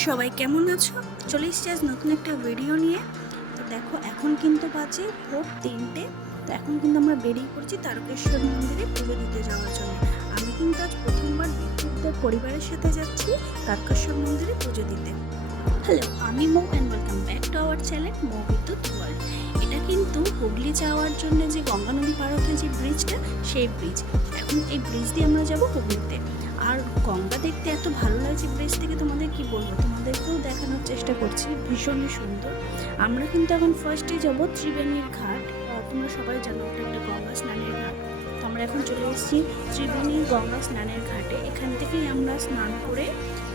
সবাই কেমন আছো? চলে এসেছি আজ নতুন একটা ভিডিও নিয়ে। তো দেখো এখন কিন্তু বাজে ভোর 3টে। তো এখন কিন্তু আমরা বেরিয়ে পড়ছি তারকেশ্বর মন্দিরে পুজো দিতে যাওয়ার জন্য। আমি কিন্তু আজ প্রথমবার বিদ্যুৎদের পরিবারের সাথে যাচ্ছি তারকেশ্বর মন্দিরে পুজো দিতে। হ্যালো, আমি Mou and welcome back to our channel Mou Bidyut world. এটা কিন্তু হুগলি যাওয়ার জন্য যে গঙ্গা নদী পার হতে যে ব্রিজটা, সেই ব্রিজ। এখন এই ব্রিজ দিয়ে আমরা যাব হুগলিতে। আর গঙ্গা দেখতে এত ভালো লাগছে ব্রিজ থেকে, তোমাদের কি বলবো, তোমাদেরকেও দেখানোর চেষ্টা করছি। ভীষণই সুন্দর। আমরা কিন্তু এখন ফার্স্টে যাব ত্রিবেণীর ঘাট। তোমরা সবাই জানো এটা একটা গঙ্গা স্নানের ঘাট। তো আমরা এখন চলে এসেছি ত্রিবেণী গঙ্গা স্নানের ঘাটে। এখান থেকেই আমরা স্নান করে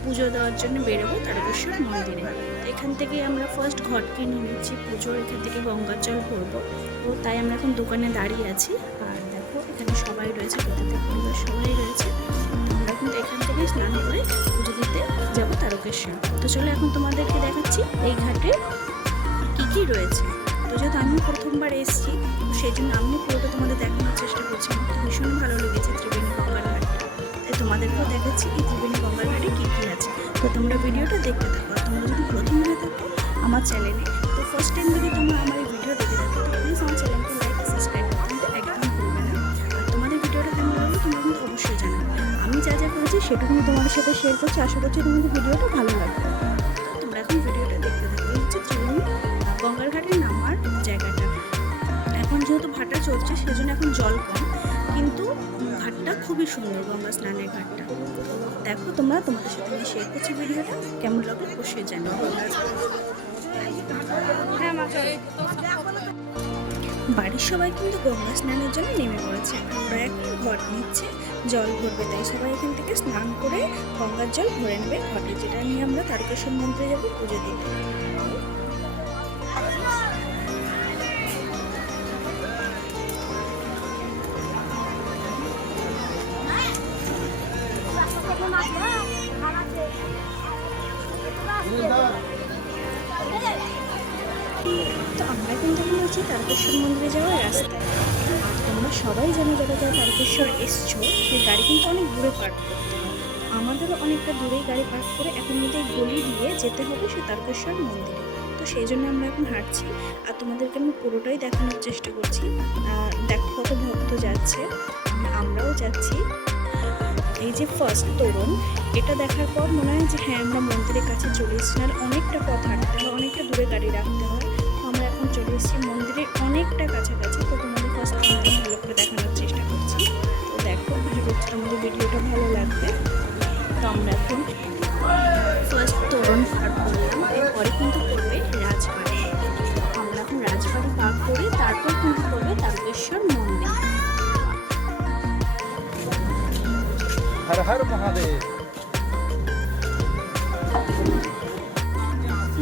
পুজো দেওয়ার জন্য বেরোবো তারকেশ্বর মন্দিরে। এখান থেকেই আমরা ফার্স্ট ঘট কিনে নিচ্ছি পুজোর, এখান থেকে গঙ্গার জল ভরবো। তো তাই আমরা এখন দোকানে দাঁড়িয়ে আছি। আর দেখো এখানে সবাই রয়েছে, প্রত্যেক পরিবার সবাই রয়েছে। আমরা কিন্তু এখান থেকে স্নান করে পুজো দিতে যাবো তারকেশ্বর। তো চলো এখন তোমাদেরকে দেখাচ্ছি এই ঘাটে কী কী রয়েছে। তো যেহেতু আমি প্রথমবার এসেছি, সেই জন্য আমি পুরোটা তোমাদের দেখানোর চেষ্টা করছি। আমার তো ভীষণ ভালো লেগেছে ত্রিবেণী গঙ্গার ঘাটে, তাই তোমাদেরকেও দেখাচ্ছি এই ত্রিবেণী গঙ্গার ঘাটে কী কী আছে। তো তোমরা ভিডিওটা দেখতে থাকো। আর তোমরা যদি প্রথম হয়ে থাকো আমার চ্যানেলে, তো ফার্স্ট টাইম যদি তোমরা আমার এই ভিডিও দেখে থাকো, তো প্লিজ আমার চ্যানেলকে লাইক সাবস্ক্রাইব করতে কিন্তু একদম ভুলবে না। আর তোমাদের ভিডিওটা কেমন লাগলো তোমরা কিন্তু অবশ্যই জানাবে। আমি যা যা করেছি সেটুকু তোমাদের সাথে শেয়ার করছি। আশা করছি তোমাদের ভিডিওটা ভালো লাগবে। তো তোমরা এখন ভিডিওটা দেখতে থাকো। এই হচ্ছে ত্রিবেণী গঙ্গার ঘাটের নামার জায়গাটা। এখন যেহেতু ভাটা চলছে সেজন্য এখন জল কম, কিন্তু ঘাটটা খুবই সুন্দর, গঙ্গা স্নানের ঘাটটা। দেখো তোমরা, তোমাদের সাথে আমি শেয়ার করছি ভিডিওটা, কেমন লাগলো অবশ্যই জানো। বাড়ির সবাই কিন্তু গঙ্গা স্নানের জন্য নেমে পড়েছে। ওরা এখন ঘট নিচ্ছে, জল ভরবে, তাই সবাই এখান থেকে স্নান করে গঙ্গার জল ভরে নেবে ঘটে, যেটা নিয়ে আমরা তারকেশ্বর মন্দিরে যাবো পুজো দিতে। তো আমরা কিন্তু এখন আছি তারকেশ্বর মন্দিরে যাওয়ার রাস্তায়। তোমরা সবাই জানো, যারা যারা তারকেশ্বর এসছো, সেই গাড়ি কিন্তু অনেক দূরে পার্ক করতে হয়। আমাদেরও অনেকটা দূরেই গাড়ি পার্ক করে এখন কিন্তু এই গলি দিয়ে যেতে হবে সে তারকেশ্বর মন্দিরে। তো সেই জন্য আমরা এখন হাঁটছি, আর তোমাদেরকে আমি পুরোটাই দেখানোর চেষ্টা করছি। দেখো কত ভক্ত যাচ্ছে, আমরাও যাচ্ছি। এই যে ফার্স্ট তোরণ, এটা দেখার পর মনে হয় যে হ্যাঁ আমরা মন্দিরের কাছে চলে এসেছি। নাহলে অনেকটা পথ হাঁটতে হয়, অনেকটা দূরে গাড়ি রাখতে হয়। তো আমরা এখন চলে এসেছি মন্দিরের অনেকটা কাছাকাছি। তো তোমাদের ফার্স্ট তোরণটা ভালো করে দেখানোর চেষ্টা করছি। তো দেখো, আশা করছি তোমাদের ভিডিওটা ভালো লাগবে। তো আমরা এখন ফার্স্ট তোরণ পার করলাম, এরপরে কিন্তু করবে রাজবাড়ি। আমরা এখন রাজবাড়ি পার করে তারপর কিন্তু করবে তারকেশ্বর মন্দির। হর হর মহাদেব।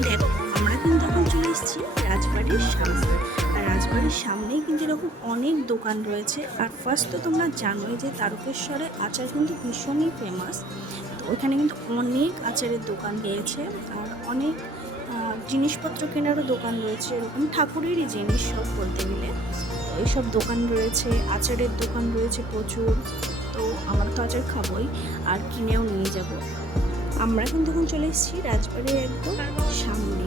দেখো আমরা কিন্তু এখন চলে এসেছি রাজবাড়ির সামনে। আর রাজবাড়ির সামনেই কিন্তু এরকম অনেক দোকান রয়েছে। আর ফার্স্ট তো তোমরা জানোই যে তারকেশ্বরে আচার কিন্তু ভীষণই ফেমাস। তো ওইখানে কিন্তু অনেক আচারের দোকান রয়েছে, আর অনেক জিনিসপত্র কেনারও দোকান রয়েছে, এরকম ঠাকুরেরই জিনিস সব বলতে গেলে। তো এইসব দোকান রয়েছে, আচারের দোকান রয়েছে প্রচুর। তো আমরা তো আচার খাবোই, আর কিনেও নিয়ে যাব। আমরা কিন্তু এখন চলে এসেছি রাজবাড়ির একদম সামনে।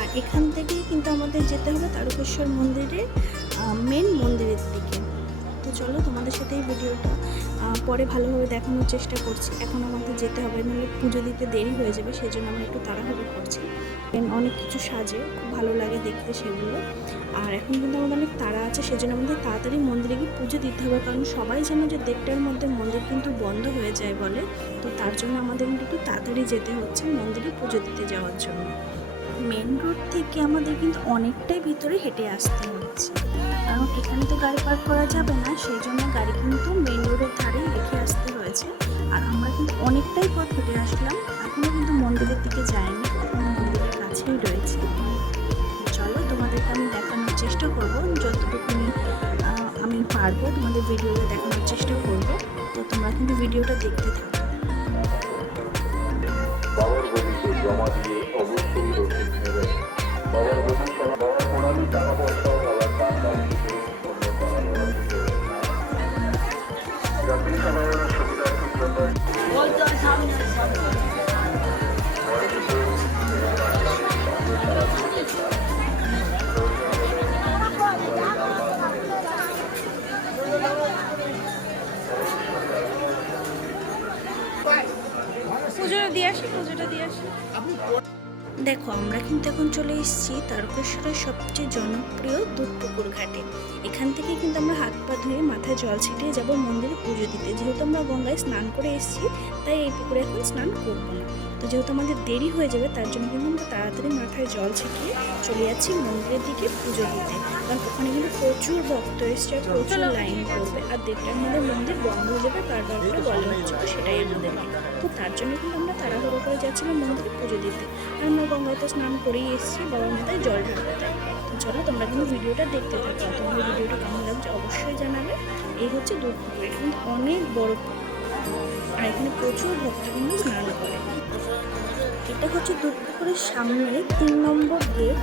আর এখান থেকেই কিন্তু আমাদের যেতে হবে তারকেশ্বর মন্দিরের মেন মন্দিরের দিকে। তো চলো তোমাদের সাথে এই ভিডিওটা পরে ভালোভাবে দেখানোর চেষ্টা করছি। এখন আমাদের যেতে হবে, নাহলে পুজো দিতে দেরি হয়ে যাবে, সেই জন্য আমরা একটু তাড়াহুড়ো করছি। অনেক কিছু সাজে, খুব ভালো লাগে দেখতে সেগুলো। আর এখন কিন্তু আমাদের অনেক তাড়া আছে, সেজন্য আমাদের তাড়াতাড়ি মন্দিরে গিয়ে পুজো দিতে হবে, কারণ সবাই জানো যে 1:30টার মধ্যে মন্দির কিন্তু বন্ধ হয়ে যায় বলে। তো তার জন্য আমাদের কিন্তু একটু তাড়াতাড়ি যেতে হচ্ছে মন্দিরে পুজো দিতে যাওয়ার জন্য। মেন রোড থেকে আমাদের কিন্তু অনেকটাই ভিতরে হেঁটে আসতে হচ্ছে, কারণ এখানে তো গাড়ি পার্ক করা যাবে না, সেই জন্য গাড়ি কিন্তু মেন রোডের ধারেই রেখে আসতে হয়েছে। আর আমরা কিন্তু অনেকটাই পথ হেঁটে আসলাম, এখনও কিন্তু মন্দিরের দিকে যাইনি, মন্দিরের কাছেই রয়েছে। চলো তোমাদেরকে আমি দেখানোর চেষ্টা করবো, যতটুকুনি আমি পারবো তোমাদের ভিডিওটা দেখানোর চেষ্টা করব। তো তোমরা কিন্তু ভিডিওটা দেখতে থাকো। বাবার বডিতে জমা দিয়ে অবশ্যই রসিদ নেবেন। বাবার বডি বাবার প্রণালী টাকা পয়সাও বাবার টাকা যাত্রী সাধারণের সুবিধার্থের জন্য পুজোটা দিয়ে আসি। দেখো আমরা কিন্তু এখন চলে এসেছি তারকেশ্বরের সবচেয়ে জনপ্রিয় দুধপুকুর ঘাটে। এখান থেকে কিন্তু আমরা হাত পা ধুয়ে মাথায় জল ছিটিয়ে যাব মন্দিরে পুজো দিতে। যেহেতু আমরা গঙ্গায় স্নান করে এসেছি তাই এই পুকুরে এখন স্নান করবো না। তো যেহেতু আমাদের দেরি হয়ে যাবে তার জন্য কিন্তু আমরা তাড়াতাড়ি মাথায় জল ছিটিয়ে চলে যাচ্ছি মন্দিরের দিকে পুজো দিতে। কারণ ওখানে কিন্তু প্রচুর ভক্ত এসছে, প্রচুর লাইন করবে, আর 1:30টার মধ্যে মন্দির বন্ধ হয়ে যাবে বারবার করে বলা হচ্ছে। তো সেটাই আমাদেরকে, তো তার জন্য কিন্তু আমরা তাড়াহুড়ো করে যাচ্ছিলাম মন্দিরে পুজো দিতে। আর আমরা গঙ্গায় তো স্নান করেই এসেছি, বাবার মাথায় জল ঢালতে তাই। তো চলো তোমরা কিন্তু ভিডিওটা দেখতে থাকো। তোমাদের ভিডিওটা কেমন লাগছে অবশ্যই জানাবে। এই হচ্ছে দুধপুকুর, এটা কিন্তু অনেক বড় পুকুর আর এখানে প্রচুর ভক্ত কিন্তু স্নান করে। এটা হচ্ছে দুধপুকুরের সামনে 3 নম্বর গেট।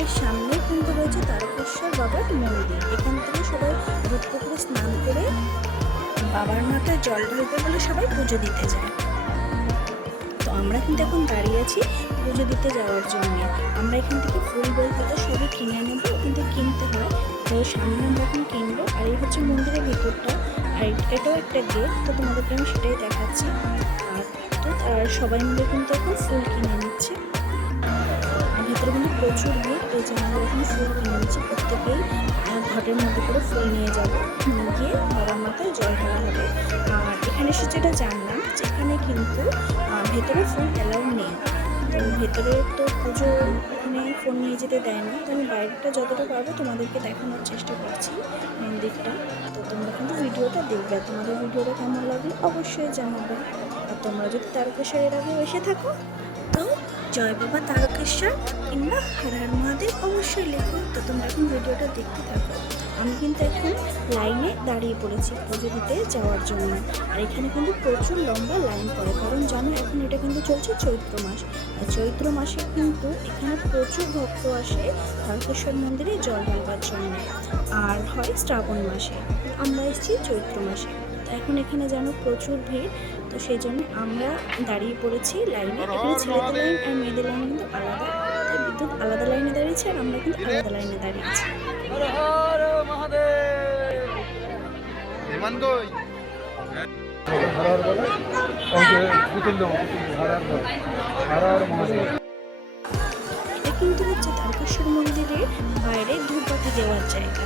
এর সামনে কিন্তু রয়েছে তারকেশ্বর বাবার মন্দির। এখান থেকে সবাই দুধপুকুরে স্নান করে বাবার মাথায় জল ঢালতে বলে সবাই পুজো দিতে যায়। তো আমরা কিন্তু এখন দাঁড়িয়ে আছি পুজো দিতে যাওয়ার জন্য। আমরা এখান থেকে ফুল বেল পাতা সবই কিনে নেবো, কিন্তু কিনতে হয়। তো সামনে আমরা এখন কিনবো। আর এই হচ্ছে মন্দিরের ভিতরটা, আর এটাও একটা গেট। তো তোমাদেরকে আমি সেটাই দেখাচ্ছি। আর সবাই মিলে কিন্তু এখন ফুল কিনে নিচ্ছে। আর ভিতরে কিন্তু প্রচুর ভিড়। এই যে আমরা এখন ফুল কিনে নিচ্ছি, প্রত্যেকেই ঘটের মধ্যে করে ফুল নিয়ে যাবো, গিয়ে বাবার মাথায় জল ঢালা হবে। আর এখানে এসে যেটা জানলাম যে এখানে কিন্তু ভেতরে ফুল অ্যালাউ নেই। তো ভেতরে তো পুজো এখানে ফোন নিয়ে যেতে দেয় না। তো আমি বাইরেটা যতটা পারবো তোমাদেরকে দেখানোর চেষ্টা করছি মন্দিরটা। তো তোমরা কিন্তু ভিডিওটা দেখবে, তোমাদের ভিডিওটা কেমন লাগলো অবশ্যই জানাবে। আর তোমরা যদি তারকেশ্বরের আগে এসে থাকো তো জয় বাবা তারকেশ্বর কিংবা হর হর মহাদেব অবশ্যই লেখো। তো তোমরা এখন ভিডিওটা দেখতে থাকো। আমি কিন্তু এখন লাইনে দাঁড়িয়ে পড়েছি পুজো দিতে যাওয়ার জন্য। আর এখানে কিন্তু প্রচুর লম্বা লাইন পড়ে, কারণ জানো এখন এটা কিন্তু চলছে চৈত্র মাস। আর চৈত্র মাসে কিন্তু এখানে প্রচুর ভক্ত আসে তারকেশ্বর মন্দিরে জল ঢালবার জন্য। আর হয় শ্রাবণ মাসে, আমরা এসেছি চৈত্র মাসে। তো এখন এখানে যেন প্রচুর ভিড়, তো সেই জন্য আমরা দাঁড়িয়ে পড়েছি লাইনে। এখানে ছেলেদের লাইন আর মেয়েদের লাইন কিন্তু আলাদা। তাই বিদ্যুৎ আলাদা লাইনে দাঁড়িয়েছে আর আমরা কিন্তু আলাদা লাইনে দাঁড়িয়েছি। এটা কিন্তু হচ্ছে তারকেশ্বর মন্দিরের বাইরে ধূপবাতি দেওয়ার জায়গা।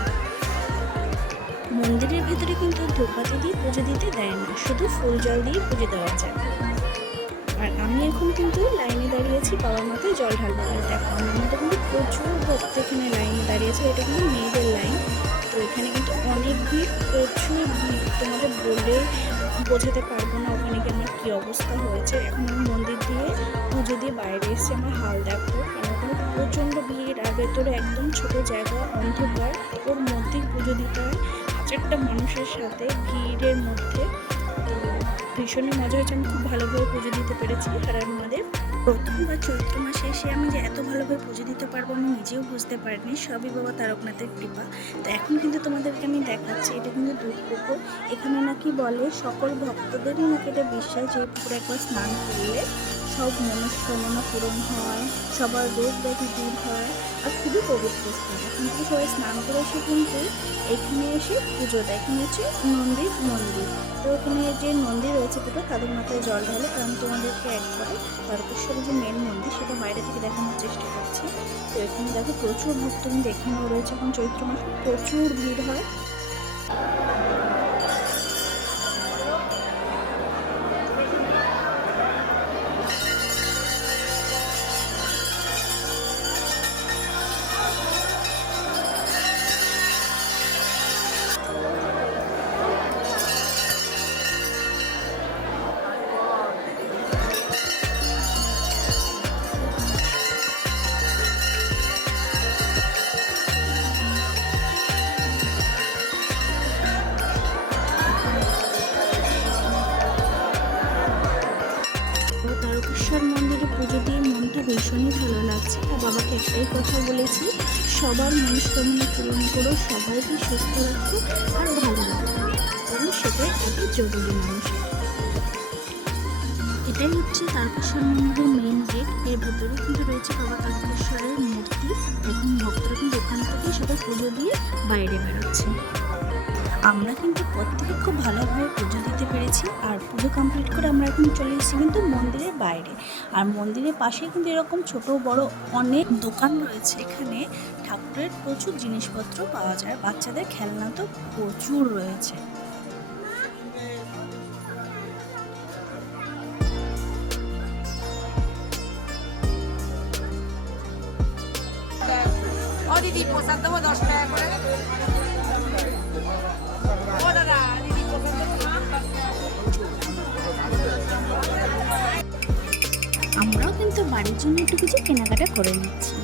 মন্দিরের ভেতরে কিন্তু ধূপবাতি দিয়ে পুজো দিতে দেয় না, শুধু ফুল জল দিয়ে পুজো দেওয়া যায়। আর আমি এখন কিন্তু লাইনে দাঁড়িয়েছি বাবার মাথায় জল ঢালবো। আর দেখো আমার মধ্যে কিন্তু প্রচুর ভক্ত এখানে লাইনে দাঁড়িয়েছে। এটা কিন্তু মেয়েদের লাইন। তো এখানে কিন্তু অনেক ভিড়, প্রচুর ভিড়, তোমাদের বলে বোঝাতে পারবো না ওখানে গিয়ে আমার কী অবস্থা হয়েছে। এখন আমি মন্দির দিয়ে পুজো দিয়ে বাইরে এসে আমার হাল দেখো, কারণ ওখানে প্রচণ্ড ভিড়। আর ভেতরে একদম ছোটো জায়গা, অন্ধকার, ওর মধ্যেই পুজো দিতে হয় একটা মানুষের সাথে ভিড়ের মধ্যে। তো ভীষণই মজা হয়েছে, আমি খুব ভালোভাবে পুজো দিতে পেরেছি। আর আমাদের প্রথমবার চৈত্র মাসে এসে আমি যে এত ভালোভাবে পুজো দিতে পারবো আমি নিজেও বুঝতে পারিনি, সবই বাবা তারকনাথের কৃপা। তো এখন কিন্তু তোমাদেরকে আমি দেখাচ্ছি, এটা কিন্তু দুধপুকুর। এখানে নাকি বলে সকল ভক্তদেরই নাকি এটা বিশ্বাস যে পুকুরে একবার স্নান করলে সব মনস্কামনা পূরণ হয়, সবার রোগ ব্যাধি দূর হয়। আর খুবই পবিত্র স্থান। এখন থেকে সবাই স্নান করে এসে কিন্তু এখানে এসে পুজো দেয়। এখানে হচ্ছে নন্দীর মন্দির। তো এখানে যে মন্দির রয়েছে দুটো, তাদের মাথায় জল ঢালে। আর আমি তোমাদেরকে একবার তারকেশ্বরের যে মেন মন্দির সেটা বাইরে থেকে দেখানোর চেষ্টা করছি। তো এখানে দেখো প্রচুর ভক্ত কিন্তু এখানেও রয়েছে। এখন চৈত্র মাসে প্রচুর ভিড় হয়। তারকেশ্বর মন্দিরে পুজো দিয়ে মনটা ভীষণই ভালো লাগছে। আর বাবাকে একটাই কথা বলেছি, সবার মনস্কামনা পূরণ করো, সবাইকে সুস্থ রাখো আর ভালো রাখো, কারণ সেটাই এত জরুরি মানুষের। এটাই হচ্ছে তারকেশ্বর মন্দিরের মেন গেট। এর ভেতরে কিন্তু রয়েছে বাবা তারকেশ্বরের মূর্তি। এখন ভক্তরা কিন্তু ওখান থেকে সবাই পুজো দিয়ে বাইরে বেরোচ্ছে। আমরা কিন্তু প্রত্যেকে খুব ভালোভাবে পুজো দিতে পেরেছি। আর পুজো কমপ্লিট করে আমরা এখন চলে এসেছি কিন্তু মন্দিরের বাইরে। আর মন্দিরের পাশে কিন্তু এরকম ছোট বড় অনেক দোকান রয়েছে। এখানে ঠাকুরের প্রচুর জিনিসপত্র পাওয়া যায়, বাচ্চাদের খেলনা তো প্রচুর রয়েছে। ও দিদি প্রসাদ দেবো 10 টাকা করে। ও দাদা দিদি প্রসাদ দেবো না। আমরাও কিন্তু বাড়ির জন্য একটু কিছু কেনাকাটা করে নিচ্ছি।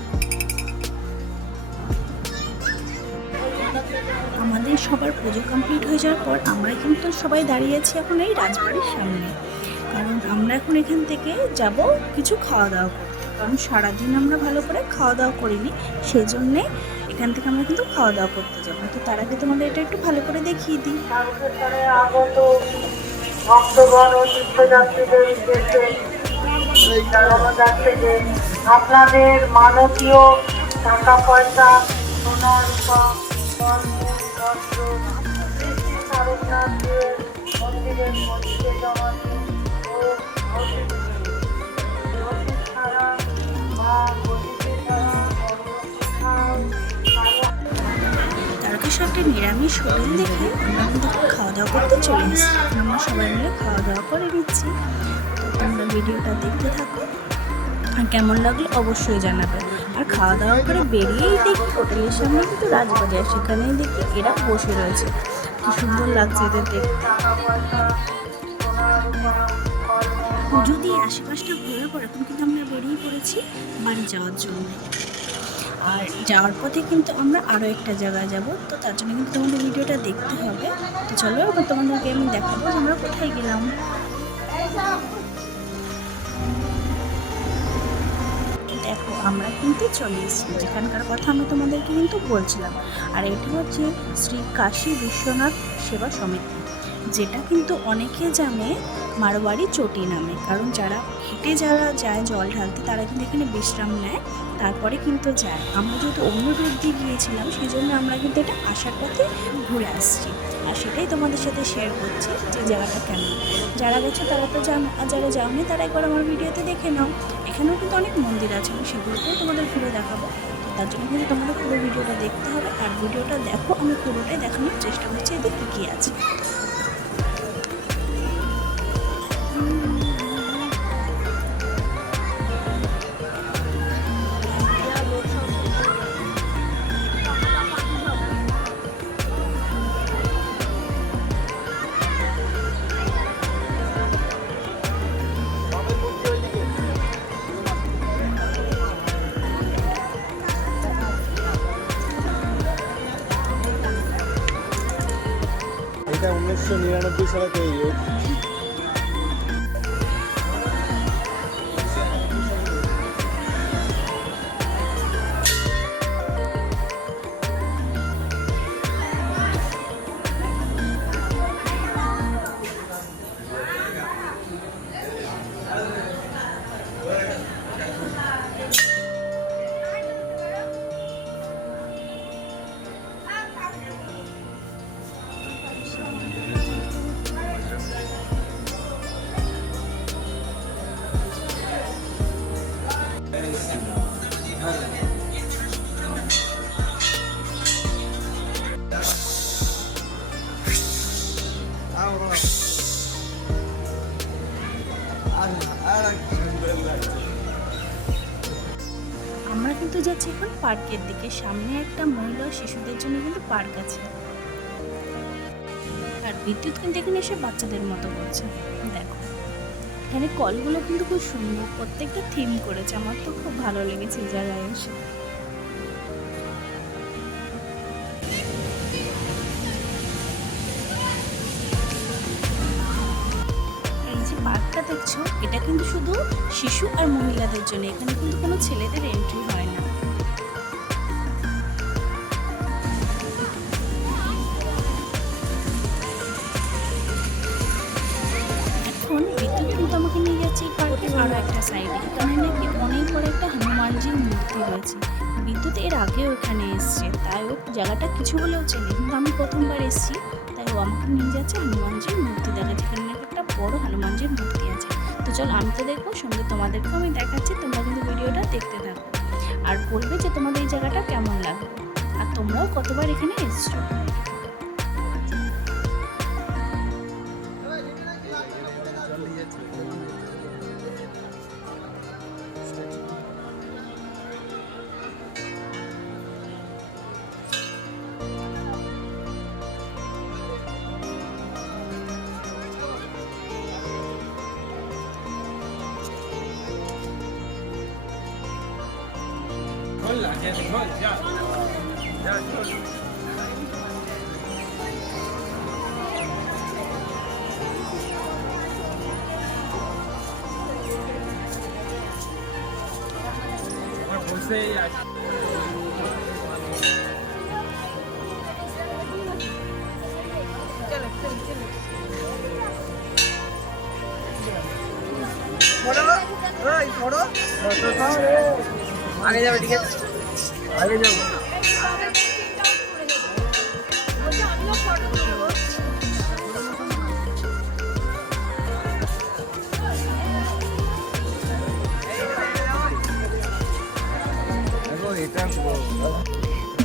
আমাদের সবার পুজো কমপ্লিট হয়ে যাওয়ার পর আমরা কিন্তু সবাই দাঁড়িয়ে আছি এখন এই রাজবাড়ির সামনে। কারণ আমরা এখন এখান থেকে যাব কিছু খাওয়া দাওয়া করতে। কারণ সারাদিন আমরা ভালো করে খাওয়া দাওয়া করিনি, সেই জন্যে এখান থেকে আমরা কিন্তু খাওয়া দাওয়া করতে যাবো। তো তার আগে তোমাদের এটা একটু ভালো করে দেখিয়ে দিই। আগত ভক্তগণ ও তীর্থযাত্রীদের উদ্দেশ্যে থেকে আপনাদের মানবীয় টাকা পয়সা, সোনা রূপা, বস্ত্র, সারনাথের মন্দিরের মধ্যে জমা দিন ও ছাড়া বা গতিতে তারকেশ্বরটা নিরামিষ হোটেল দেখে আমরা কিন্তু খাওয়া দাওয়া করতে চলে এসেছি। আমরা সবাই মিলে খাওয়া দাওয়া করে নিচ্ছি। তো তোমরা ভিডিওটা দেখতে থাকো, আর কেমন লাগলো অবশ্যই জানাবে। আর খাওয়া দাওয়া করে বেরিয়েই দেখি হোটেলের সামনে কিন্তু রাজবাড়ি, আর সেখানেই দেখি এরা বসে রয়েছে। কি সুন্দর লাগছে এদের দেখতে। পুজো দিয়ে আশেপাশটা ঘোরার পর এখন কিন্তু আমরা বেরিয়ে পড়েছি বাড়ি যাওয়ার জন্য। আর যাওয়ার পথে কিন্তু আমরা আরও একটা জায়গায় যাব, তো তার জন্য কিন্তু তোমাদের ভিডিওটা দেখতে হবে। তো চলো এবার তোমাদেরকে আমি দেখাবো যে আমরা কোথায় গেলাম। দেখো আমরা কিন্তু চলে এসেছি যেখানকার কথা আমি তোমাদেরকে কিন্তু বলছিলাম। আর এটা হচ্ছে শ্রী কাশী বিশ্বনাথ সেবা সমিতি, যেটা কিন্তু অনেকে জানে মারোয়ারি চটি নামে। কারণ যারা হেঁটে যারা যায় জল ঢালতে তারা কিন্তু এখানে বিশ্রাম নেয়, তারপরে কিন্তু যায়। আমরা যেহেতু অন্য রুট দিয়ে গিয়েছিলাম সেই জন্য আমরা কিন্তু এটা আসার পথে ঘুরে আসছি, আর সেটাই তোমাদের সাথে শেয়ার করছি যে জায়গাটা কেমন। যারা গেছো তারা তো জানো, আর যারা যাওনি তারা একবার আমার ভিডিওতে দেখে নাও। এখানেও কিন্তু অনেক মন্দির আছে, আমি সেগুলোকেও তোমাদের ঘুরে দেখাবো। তার জন্য কিন্তু তোমাদের পুরো ভিডিওটা দেখতে হবে। আর ভিডিওটা দেখো, আমি পুরোটাই দেখানোর চেষ্টা করছি এদিকে কী আছে। এটা 1999 সালে তৈরি। আমরা কিন্তু যাচ্ছি এখন পার্কের দিকে। সামনে একটা মহিলা ও শিশুদের জন্য কিন্তু পার্ক আছে। আর বিদ্যুৎ কিন্তু এখানে এসে বাচ্চাদের মতো করছে। দেখো এখানে কলগুলো কিন্তু খুব সুন্দর, প্রত্যেকটা থিম করেছে। আমার তো খুব ভালো লেগেছে এই জায়গায় এসে। এই যে পার্কটা দেখছো, এটা কিন্তু শুধু শিশু আর মহিলাদের জন্য, এখানে কিন্তু কোনো ছেলেদের এন্ট্রি হয় না। এখন বিদ্যুৎ কিন্তু আমাকে নিয়ে যাচ্ছে পার্কের আরও একটা সাইডে। এখানে নাকি অনেক বড় একটা হনুমানজির মূর্তি রয়েছে। বিদ্যুৎ এর আগেও এখানে এসছে, তাই ও জায়গাটা কিছু হলেও চেনে, কিন্তু আমি প্রথমবার এসেছি। আমাকে নিয়ে যাচ্ছে হনুমানজির মূর্তি দেখা, যেখানে নাকি একটা বড় হনুমানজির মূর্তি আছে। তো চলো আমি তো দেখবো, সঙ্গে তোমাদেরকেও আমি দেখাচ্ছি, তোমরা কিন্তু ভিডিওটা দেখতে থাকো আর বলবে যে তোমাদের এই জায়গাটা কেমন লাগবে আর তোমরাও কতবার এখানে এসছো। আগে যাবে, ঠিক আছে? আগে যাবো।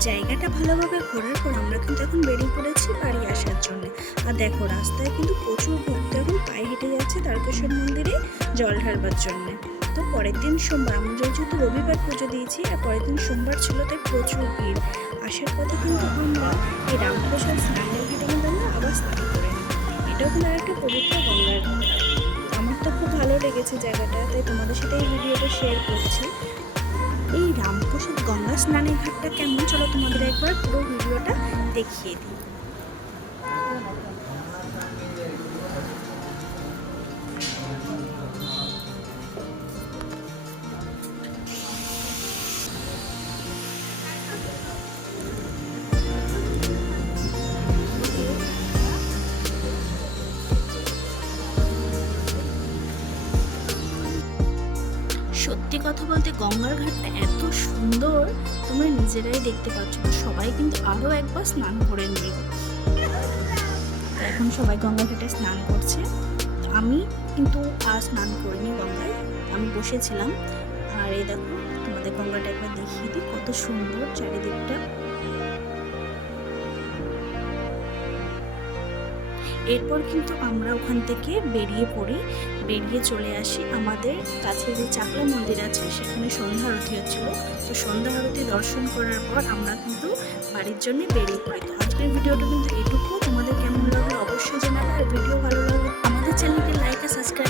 জায়গাটা ভালোভাবে ঘোরার পর আমরা কিন্তু এখন বেরিয়ে পড়েছি বাড়ি আসার জন্য। আর দেখো রাস্তায় কিন্তু প্রচুর ভক্ত এখন পায়ে হেঁটে যাচ্ছে তারকেশ্বর মন্দিরে জল ঢালবার জন্য। তো পরের দিন সোমবার, আমরা যেহেতু রবিবার পুজো দিয়েছি আর পরের দিন সোমবার ছিল, তাই প্রচুর ভিড়। আসার পথে কিন্তু আমরা এই রামপ্রসাদ স্নানের ঘাটে কিন্তু আমরা আবার স্নান করে নিই। এটাও কিন্তু আরেকটা পবিত্র গঙ্গার ঘাট। আমার তো খুব ভালো লেগেছে জায়গাটা, তাই তোমাদের সাথে এই ভিডিওটা শেয়ার করছি। এই রামপ্রসাদ গঙ্গা স্নানের ঘাটটা কেমন, চলো তোমাদের একবার পুরো ভিডিওটা দেখিয়ে দিই। সত্যি কথা বলতে গঙ্গার ঘাটটা এত সুন্দর, তোমরা নিজেরাই দেখতে পাচ্ছ। তো সবাই কিন্তু আরও একবার স্নান করে নিল। এখন সবাই গঙ্গা ঘাটে স্নান করছে। আমি কিন্তু আর স্নান করিনি গঙ্গায়, আমি বসেছিলাম। আর এই দেখো তোমাদের গঙ্গাটা একবার দেখিয়ে দিই, কত সুন্দর চারিদিকটা। এরপর কিন্তু আমরা ওখান থেকে বেরিয়ে চলে আসি আমাদের কাছে যে চাকলা মন্দির আছে, সেখানে সন্ধ্যা আরতি হচ্ছিল। তো সন্ধ্যা আরতি দর্শন করার পর আমরা কিন্তু বাড়ির জন্য বেরিয়ে পড়ি। তো আজকের ভিডিওটা কিন্তু এটুকু। তোমাদের কেমন লাগলো অবশ্যই জানাবে। আর ভিডিও ভালো লাগলে আমাদের চ্যানেলকে লাইক আর সাবস্ক্রাইব